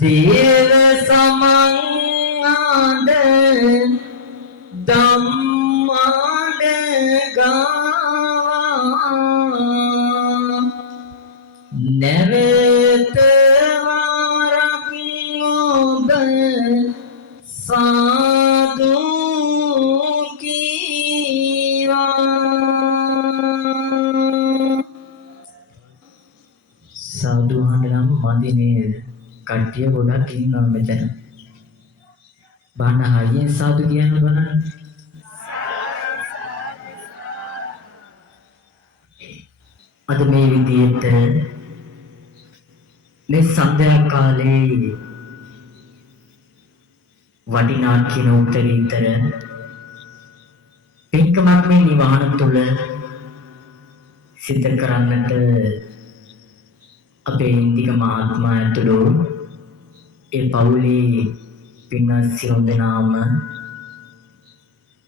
දේව සමංආද ධම්මාද ගාවා නැවත වරක් ඔබ සාදු කීවා. සාදු අහන්න මදි නේද? කට්ටිය ගොඩක් ඉන්නවා මෙතන. බණ හරියෙන් සාදු කියන්න බලන්න. අද මේ විදිහට මේ සන්ධ්‍යා කාලේ වටිනා කියන උත්තරීතර පින්කමක් මේ නිවහන තුළ සිද්ධ කරන්නට අපේ ඉන්දික මහත්මයා ඇතුළු ඒ පවුලේ පින්වත් සියලු දෙනාම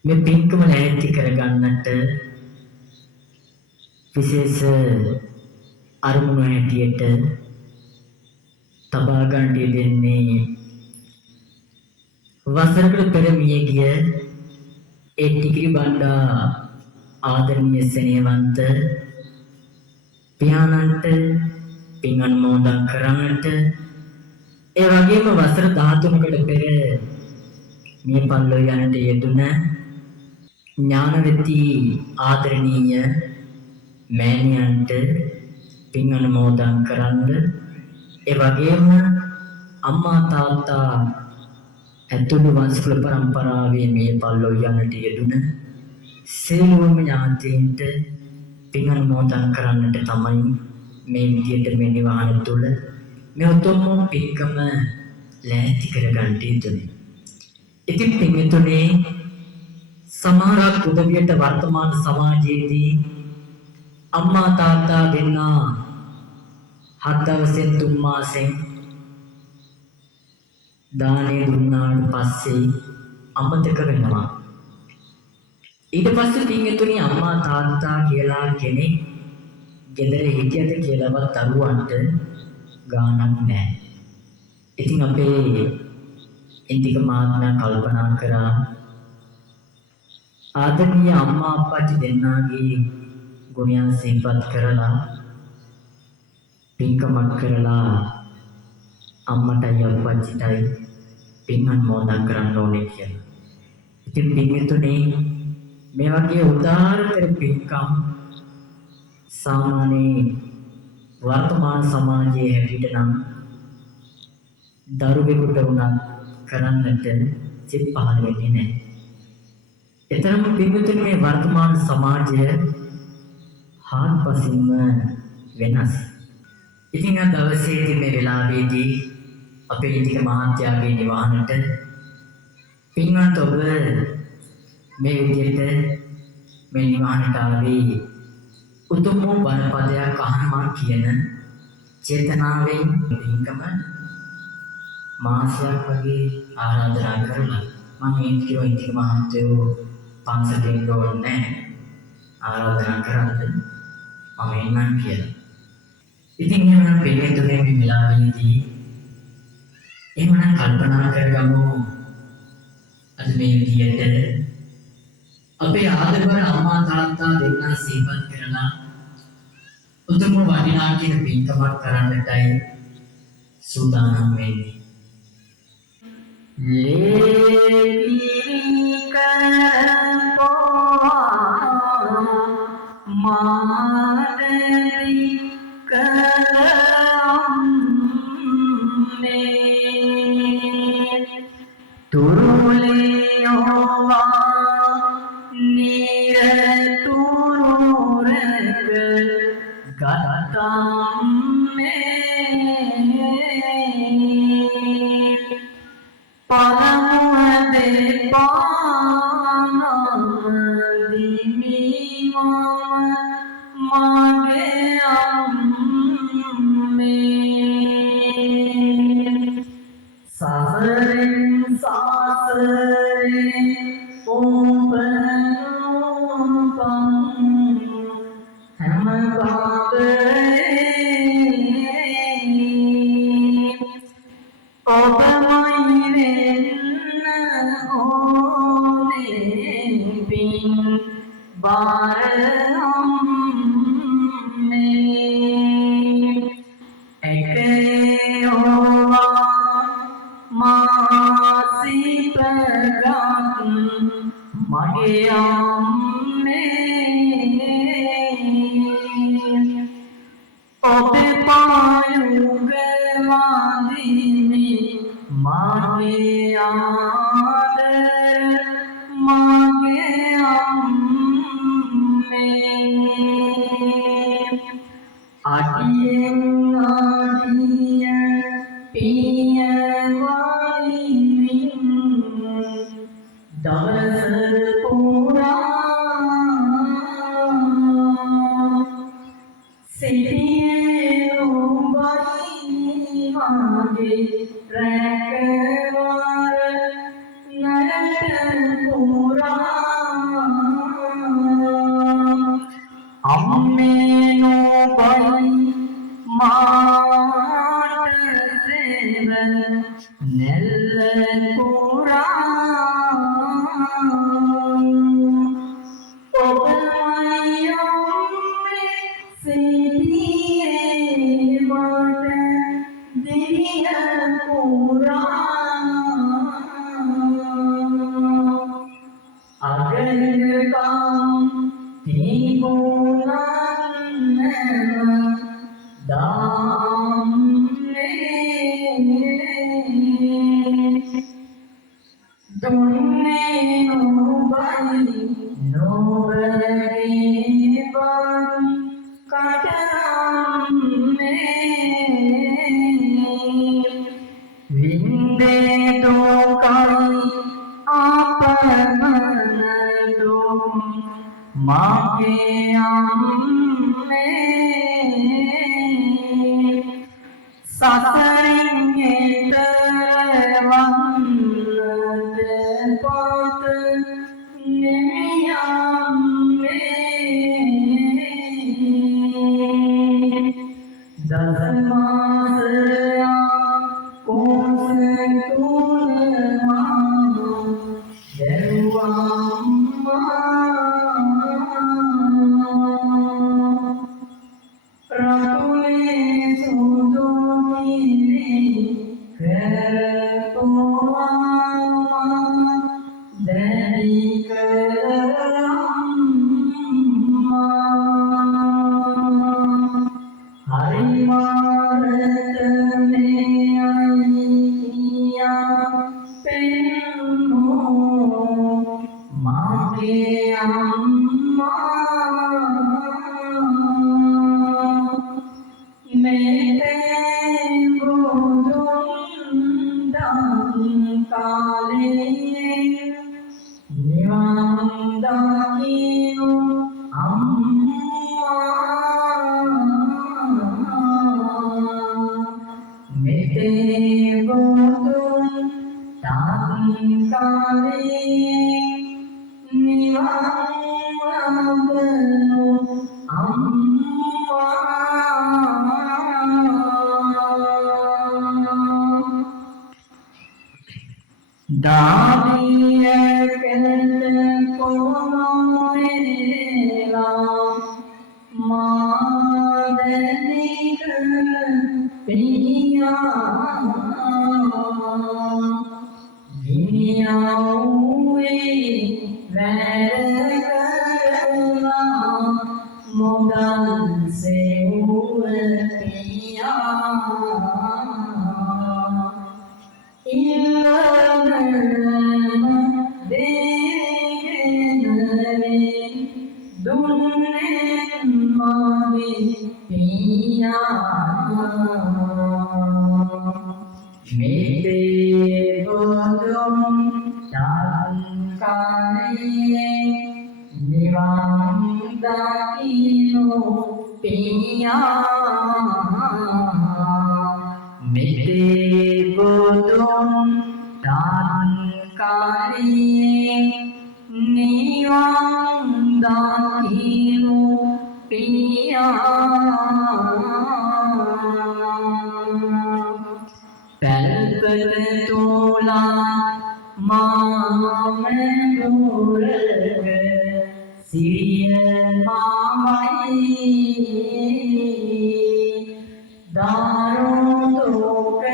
මේ පින්කම ලෑස්ති කරගන්නට විශේෂ අරමුණු හැටියට තබා ගන්න දෙන්නේ වසරකට පෙර මිය ගිය ඒ ටිකිරි බණ්ඩා ආදරණීය සෙනෙහවන්ත පියාණන්ට පින් අනුමෝදන් කරන්නට ඒ වගේම වසර 13කට පෙර මිය පල්ලෝ යන්නට යෙදුන ඥානවති ආදරණීය මෑණියන්ට පින් අනුමෝදන් කරන්න ඒ වගේම අම්මා තාත්තා ඇතුළු වංශකුල පරම්පරාවේ මිය පල්ලෝ යන්නට යෙදුන සියලුම ඥාතීන්ට පින් අනුමෝදන් කරන්නට තමයි මේ විදියට මේ නිවහන තුළ මේ උතුම් පින්කම ලෑස්ති කරගන්න යුතුනේ. ඉතින් පින්තුනේ සමහරක් උදවියට වර්තමාන සමාජයේදී අම්මා තාත්තා දෙන්නා 7 දවසෙන් 3 මාසෙන් දානේ දුන්නාට පස්සේ අමතක වෙනවා. ඊට පස්සේ පින්තුනේ අම්මා තාත්තා කියලා කෙනෙක් ගෙදර හිටියද කියලාවත් දරුවන්ට ගානක් නැහැ. ඉතින් අපේ ඉන්දික මහත්මයා කල්පනා කරා ආදරණීය අම්මා අප්පච්චි දෙන්නාගේ ගුණයන් සිහිපත් කරලා පින්කමක් කරලා අම්මටයි අප්පච්චිටයි පින් අනුමෝදන් කරන්න ඕනේ කියලා. ඉතින් පින්තුනේ මේ වගේ උදාාරතර පින්කම් සාමාන්‍ය වර්තමාන සමාජයේ හැටියට නම් දරුවෙකුට උනත් කරන්නට සිත් පහළ වෙන්නේ නැහැ. එතරම් පින්තුනේ මේ වර්තමාන සමාජය හාත්පසින්ම වෙනස්. ඉතින් අද දවසේදී මේ වෙලාවේදී අපේ ඉන්දික මහත්යාගේ නිවහනට පින්වත් ඔබ මේ විදිහට මේ නිවහනට ආවේ උතුම් වූ බණපදයක් අහනවා කියන චේතනාවෙන් පින්කම මාසයක් වගේ ආරාධනා කරලා මම ඉන්දික මහත්යෝ පන්සලෙන් ගෝන්නේ ආරාධනා කරන්න මම එන්නම් කියලා. ඉතින් එහෙනම් පිළිතුරේ මේ වෙලාවේදී එහෙනම් කල්පනා කරගමු අද මේ විදියට අපේ ආදරවන අම්මා තාත්තා දෙන්නා සිහිපත් කරලා උතුම් වටිනා කියන පින්කමක් කරන්නටයි සූදානම් වෙන්නේ. ඔබ පායුග වඳිමි මාගේ ආදර මාගේ අම්මේ අඩියෙන් අඩිය පිය වයිමින් දවස පුරා සිටියේ ඔබයි මාගේ රැකවර නරට පුරා අම්මේ නොබයි මාට සෙවන නෙල්ල පුරා ඔබයි අම්මේ සිටියේ මට දිය පුරා අගලකම් තිබුණන්න දුන්නේ නොබයි නොබරේ බන් කටන්නේ වින්දේ දුකයි අපමණ දුක් මාගේ අම්මේ සසරින් එතරවන්නට පොත නෙමියම්මේ දසමාසයා කොස තුනමා දෙවම්මා රතුලේ සුදුමිරි කරපුවා දැඩි කරම්මා හරි මාරත මේ අයියා පෙන්නෝ මාගේ අම්මා මෙතෙන් බුදුන් දන් කාලේ නිවන් දකිනු අම්මා මෙතෙන් බුදුන් දන් කාලේ නිවන් ලබනු අම්මා දාවියකට කොමෙලා මාදනික පියා ගිනියවුවේ වැඩ කරලා මොදන් සෙව්ව පියා ඉල්ලනම දෙගෙනනේ දුන්නේ මාගේ පියා මෙතේ බොදුන් සංකානේ නිවන් දකිනු පියා මෙතේ බුදුන් සංකානේ නිවන් දකිනු පියා පැල්පත තෝලා මාමෙදුරග සිය මාමයි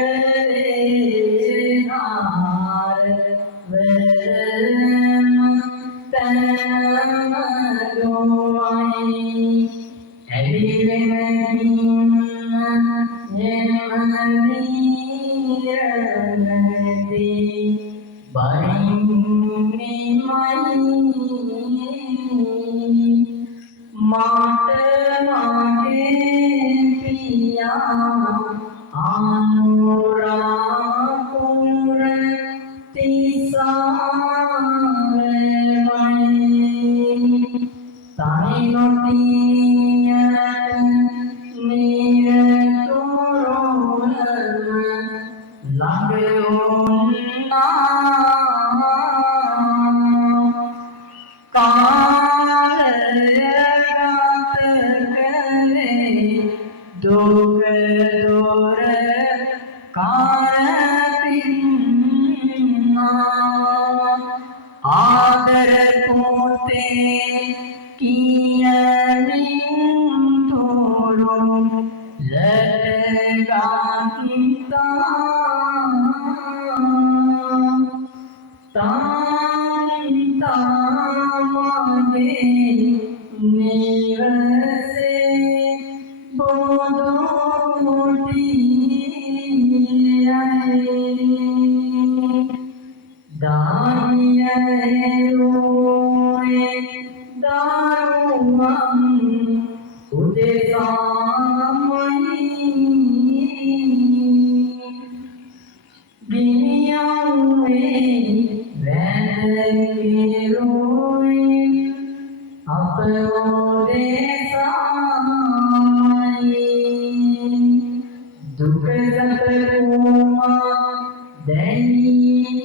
දාරුතෝකලේ නාර වරම තනමගොයි ඇවිලෙමින් බරින්නේ මාට මාගේ පියා අනුරාපුර තිසාරමයි තනි නොතිය නිරතුරුව ළඟ දුක දොර කාරපින්නා ආදර පොතේ කියමින් තොරු ලැගන්තා තාමගේ නිවසේ දානියෝයේ දාරුවන් උදෙසාමයි ගිනියුවේ වැඳකිරුවේ අප උදෙසාමයි දුක සැප කුමා දැනීනිරතුරු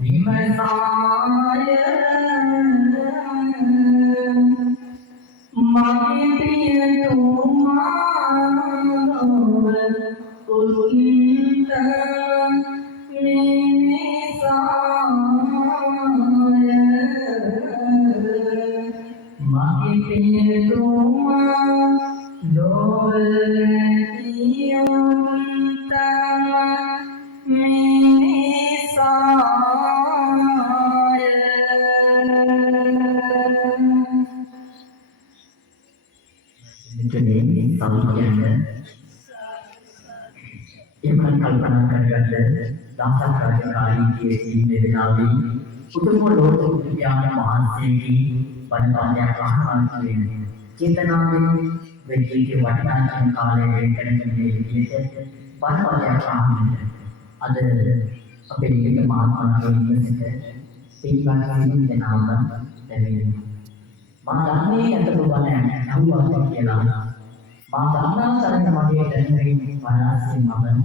විමසාය මගේ පියතුමා උත්ත මිනිසාය මගේ පියතුමා එමන් කල්පනා කරගන්න දහසක් රාජකාරීයේ නිරනාවී උතුම් ලෝක විද්‍යාන මහන්සියගේ වඩපාලයක් අහන්න කියන්නේ චේතනාවෙන් වෙජීගේ වටිනාකම් කාලයේ වෙන් කරන මේ විදිහට වඩපාලයක් අහන්න අද අපේ නිල මානවකගේ සිට පින්වත්නි දෙනාම දැනෙනවා මා දන්නේ අතට බලන්න නවුවා කියලා මා දන්නා තරම මගේ දැනුමින් වනාසී මම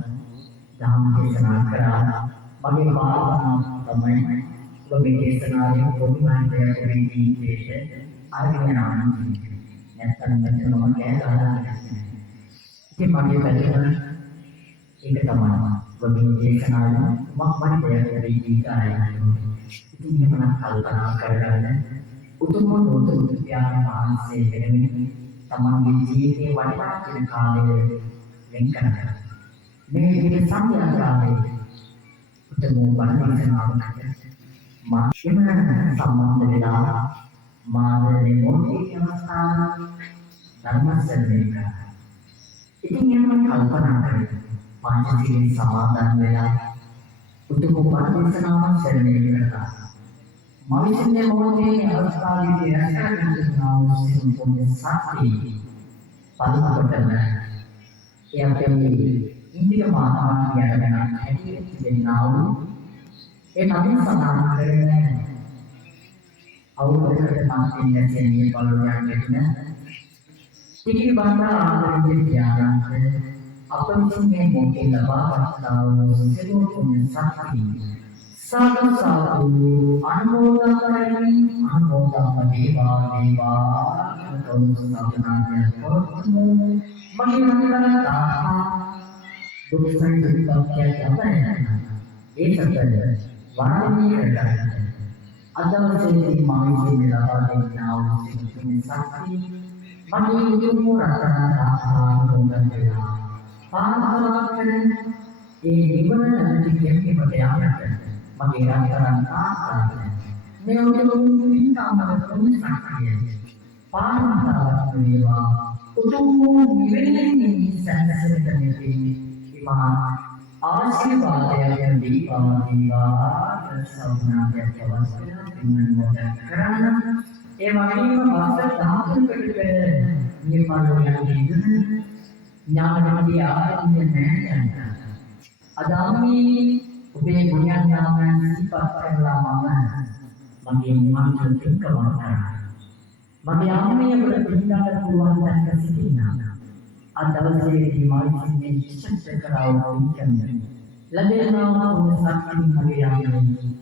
ධම්ම දේශනා කරා මගේ භාවනාව තමයි ඔබේ දේශනාවේ පොදු මාර්ගයක් වෙන්නේ විශේෂ ආර්යනාම නැත්නම් මෙතනම කෑගහලා ඉතින් මගේ පැත්තෙන් ඒක තමයි ඔබේ දේශනාවේ මක්මණයක් වෙන්නේ ආයතන ඉතින් මම කල්පනා කරගන්න උතුම් ලෝක විද්‍යාන මහන්සිය වෙනුවෙන් තමන්ගේ ජීවිතේ වටිනා කියන කාලය වෙන් කරගන්න. මේ විදිහට සංඥාකාරයේ උතුම් වටිනාකමකට මාක්ෂිම සම්බන්ධ වෙලා මාදලේ මොහොතේ අවස්ථාන ධර්මසරණය කරා. ඉතින් මම කල්පනා කරේ පංචශීල සමාදන් වෙලා උතුම් වටිනාකම සරණය කරා. මනුෂ්‍යයේ මොහොතේ අවස්ථාවේදී රැකගන්නා වූ සිතුම් සත්‍ය පරිපූර්ණ ඒ අපේ ඉන්දික මානවයන් යන හැටියට දෙන්නා වූ ඒ නමින් සමාන කරන අවුරුද්දකට මාසින් යන්නේ බලයක් දෙන්න ටිකි බණ්ඩා ආදරෙන් ඥානන්ත අප විසින් මේ මොකේ ලබා ගන්නා වූ සිතුම් සත්‍ය साधु साधु अनुमोदन करनी अनुमोदन देवा देवा तुम साधना करो महिमा दुख संकट क्या है ये सब वाणी करता है अदम से मामी से मिला देना उसे तुम साथी मनी तुम रखना अनुमोदन देना पार करना ये जीवन अंतिम के बदलाव मगे रंगरंग आकार में उन्हें पिता मगरम साकिये पारंपरिक देवा उतुम निवेदन संस्कृत में इमान ආශිර්වාදයක් දීවා සෞඛ්‍යයක් අවශ්‍යයි පින්නන මොකද කරන්න ඒ වගේම වසර 13කට පෙර මේ පරිවර්තනය ඉදුණ ඥානවන්තය ආරම්භය නැහැ අදාමී ඔබේ ගුණයන් නාමයන් සිහිපත් කරලා මගේ නිවන් දෙකම මගේ අම්මේ අපට පිළිගන්න පුළුවන් දැක්ක සිටිනා අද දවසේදී මායිසින්නේ විශේෂ කරවෝ කියන්නේ ලැබෙනවා මොන සත්‍යම් මගේ අම්මේ